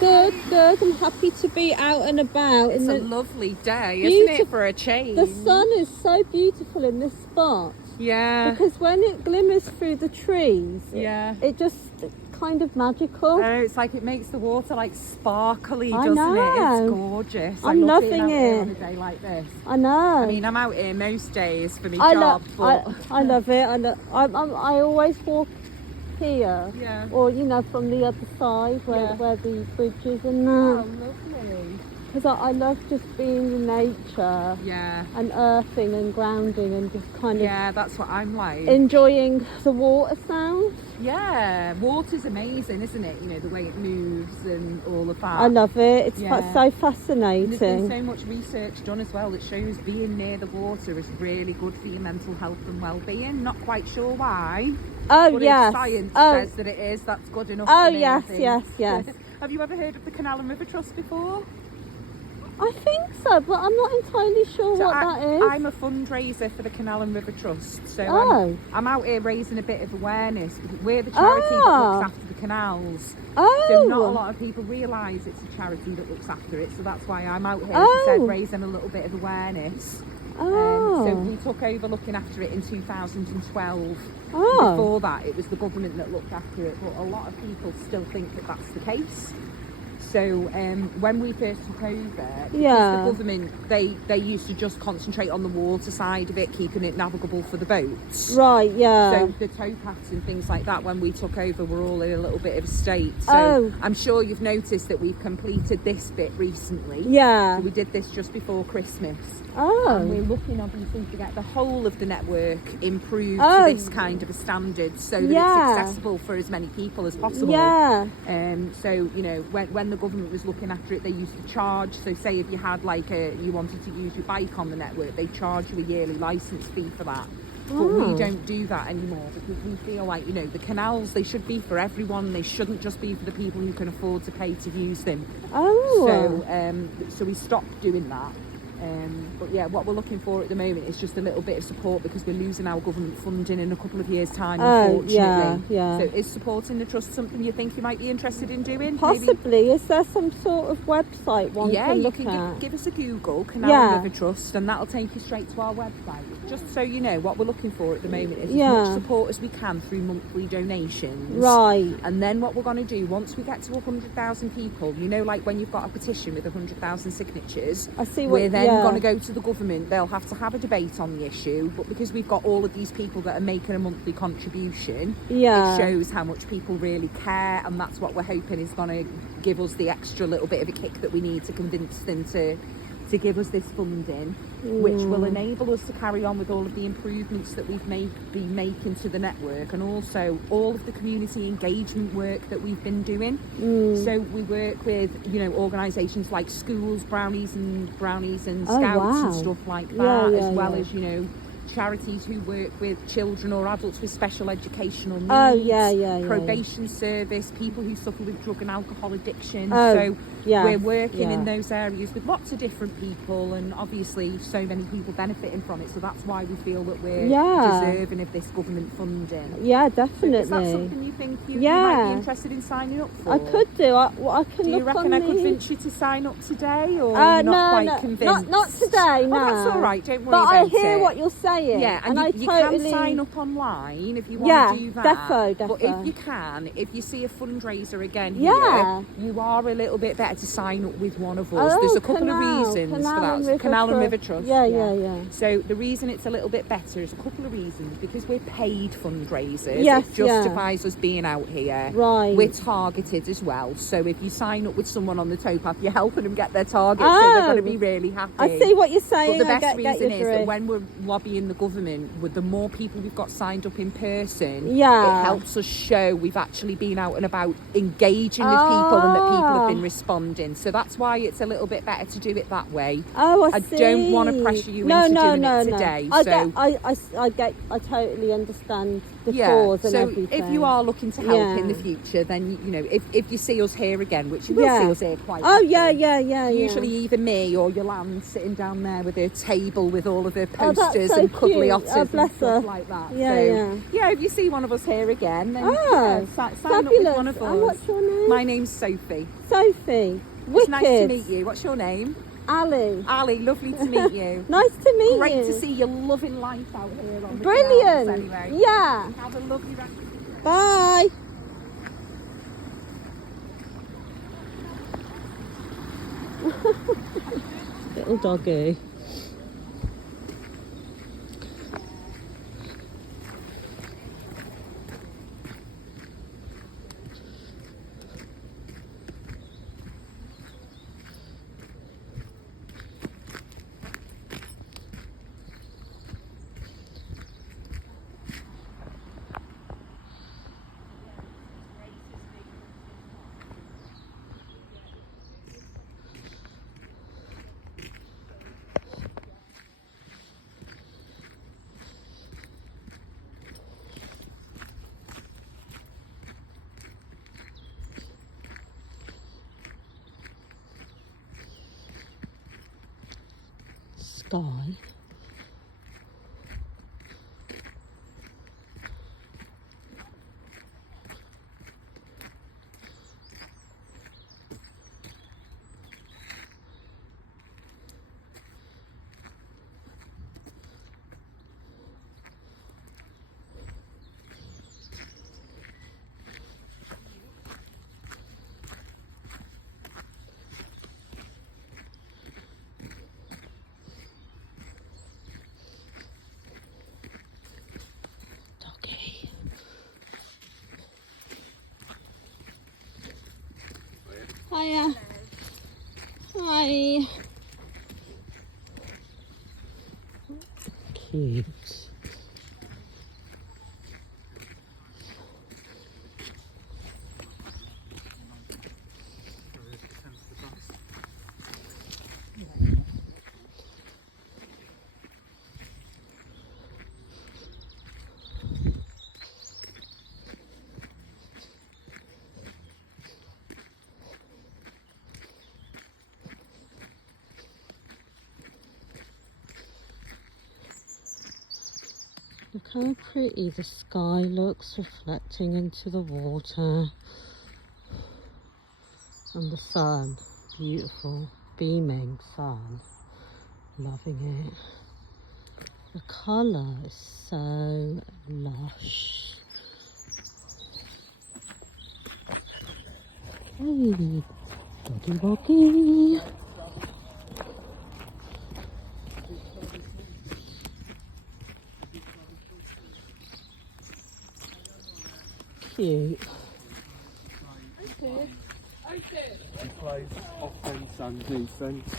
Good. I'm happy to be out and about. It's a lovely day, isn't it, for a change? The sun is so beautiful in this spot. Yeah. Because when it glimmers through the trees, it just kind of magical. Oh, it's like it makes the water like sparkly, I doesn't know. it? It's gorgeous. I'm I love loving being out here it. on a day like this. I know. I mean, I'm out here most days for my job, but I love it. I always walk here, or from the other side where the bridge is and that. Oh, lovely. Because I love just being in nature, and earthing and grounding and just kind of that's what I'm like. Enjoying the water sound. Yeah, water's amazing, isn't it? You know, the way it moves and all of that. I love it. It's so fascinating. And there's been so much research done as well that shows being near the water is really good for your mental health and well-being. Not quite sure why. Oh, but yes. If science says that it is, that's good enough for me, yes, I think. yes. Have you ever heard of the Canal and River Trust before? I think so, but I'm not entirely sure what that is. I'm a fundraiser for the Canal and River Trust, so I'm out here raising a bit of awareness. We're the charity that looks after the canals. So not a lot of people realise it's a charity that looks after it, so that's why I'm out here, as I said, raising a little bit of awareness. So we took over looking after it in 2012. Before that, it was the government that looked after it, but a lot of people still think that that's the case. So when we first took over, the government, they used to just concentrate on the water side of it, keeping it navigable for the boats. Right, So the towpaths and things like that, when we took over, were all in a little bit of a state. So I'm sure you've noticed that we've completed this bit recently. Yeah. So we did this just before Christmas. Oh. And we're looking obviously to get the whole of the network improved to this kind of a standard, so that it's accessible for as many people as possible. Yeah. So, you know, when the government was looking after it, they used to charge. So say if you had you wanted to use your bike on the network, they charge you a yearly licence fee for that. But we don't do that anymore, because we feel like, you know, the canals, they should be for everyone. They shouldn't just be for the people who can afford to pay to use them. So we stopped doing that. But yeah, what we're looking for at the moment is just a little bit of support, because we're losing our government funding in a couple of years' time, unfortunately. So is supporting the trust something you think you might be interested in doing? Possibly. Maybe? Is there some sort of website one can look at? Give us a Google, Canal and River Trust, and that'll take you straight to our website. Just so you know, what we're looking for at the moment is as much support as we can through monthly donations. Right. And then what we're going to do, once we get to 100,000 people, you know, like when you've got a petition with 100,000 signatures, we're then going to go to the government. They'll have to have a debate on the issue, but because we've got all of these people that are making a monthly contribution, it shows how much people really care, and that's what we're hoping is going to give us the extra little bit of a kick that we need to convince them to give us this funding, which will enable us to carry on with all of the improvements that we've been making to the network, and also all of the community engagement work that we've been doing. So we work with, you know, organisations like schools, brownies and scouts and stuff like that, as well as, you know, charities who work with children or adults with special educational needs, probation service, people who suffer with drug and alcohol addiction. We're working in those areas with lots of different people, and obviously so many people benefiting from it, so that's why we feel that we're deserving of this government funding. Definitely. Is that something you think you might be interested in signing up for? I could do. I can do you look reckon on I could convince you to sign up today, or you're not quite convinced? Not today, no. Oh, that's all right, don't worry about it. But I hear what you're saying. Yeah, and you can sign up online if you want to do that. Defo. But if you see a fundraiser again here, you are a little bit better to sign up with one of us. There's a couple of reasons for that. Canal and River Trust. So the reason it's a little bit better is a couple of reasons. Because we're paid fundraisers, it justifies us being out here. Right. We're targeted as well. So if you sign up with someone on the towpath, you're helping them get their target, so they're going to be really happy. I see what you're saying. But the best reason is that when we're lobbying the government, with the more people we've got signed up in person, it helps us show we've actually been out and about engaging with people, and that people have been responding. So that's why it's a little bit better to do it that way. I see. I don't want to pressure you into doing it today. I totally understand the cause and everything. So if you are looking to help in the future, then you know, if you see us here again, which you will see us here quite often. Usually either me or Yolande sitting down there with her table with all of her posters and cuddly cute. otters Oh, and bless stuff her. like that. Yeah, so, yeah. yeah, if you see one of us here again, then sign Fabulous. up with one of us. And what's your name? My name's Sophie. Sophie. It's Wicked. nice to meet you. What's your name? Ali. Ali, lovely to meet you. Nice to meet you. Great to see your loving life out here on the Brilliant. canals anyway. Yeah. Have a lovely rest of your day. Bye. Little doggy. Sky. Doggy. Hiya. Hi. Cute. Look how pretty the sky looks reflecting into the water. And the sun, beautiful, beaming sun. Loving it. The colour is so lush. Hey, doggy woggy. Cute. Plays offense and defense.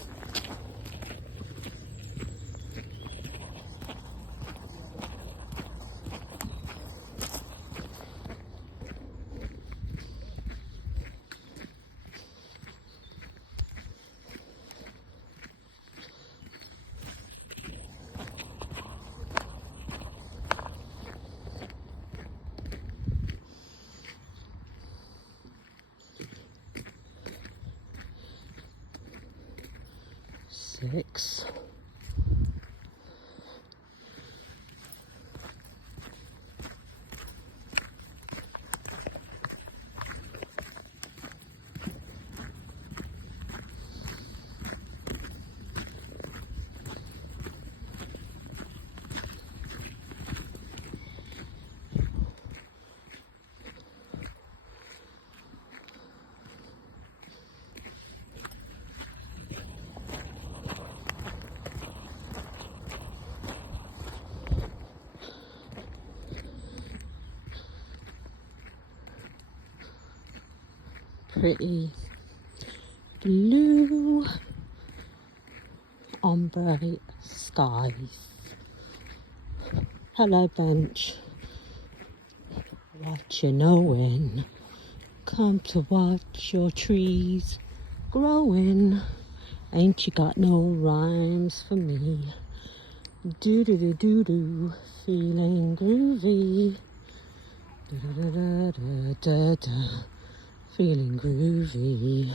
Six. Pretty blue ombre skies. Hello bench, what you knowin'? Come to watch your trees growing. Ain't you got no rhymes for me? Do do do do do, feeling groovy. Da da da da da da. Feeling groovy.